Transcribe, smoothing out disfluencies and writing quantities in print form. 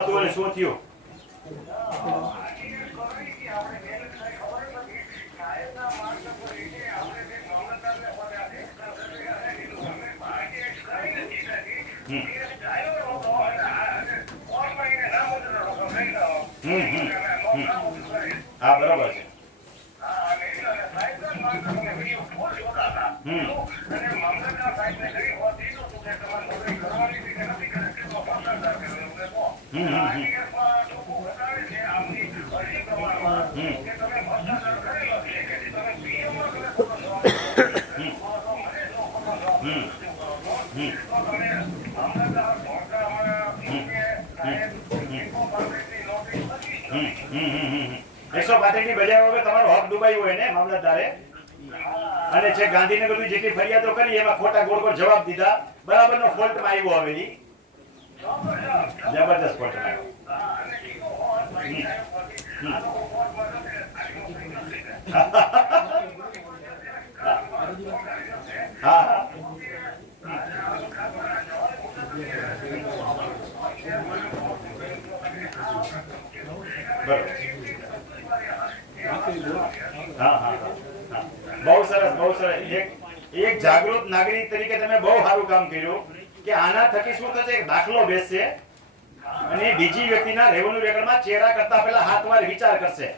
અને શું થયું? હા બરોબર છે. એકસો પાંત્રીસ બજાવ વગર તમારો હક ડૂબાયો હોય ને મામલતદારે, અને છે ગાંધીનગર જેટલી ફરિયાદો કરી એમાં ખોટા ગોળ ગોળ જવાબ દીધા, બરાબર નો ફોલ્ટ માં આવ્યો હવે જબરદસ્ત ફોલ્ટ આવ્યો. હા બહુ સરસ બહુ સરસ. એક જાગૃત નાગરિક તરીકે તમે બહુ સારું કામ કર્યું કે આના થકી શું થશે, એક દાખલો બેસશે અને બીજી વ્યક્તિના રેવન્યુ રેકર્ડમાં ચેડા કરતા પહેલા 7 વાર વિચાર કરશે.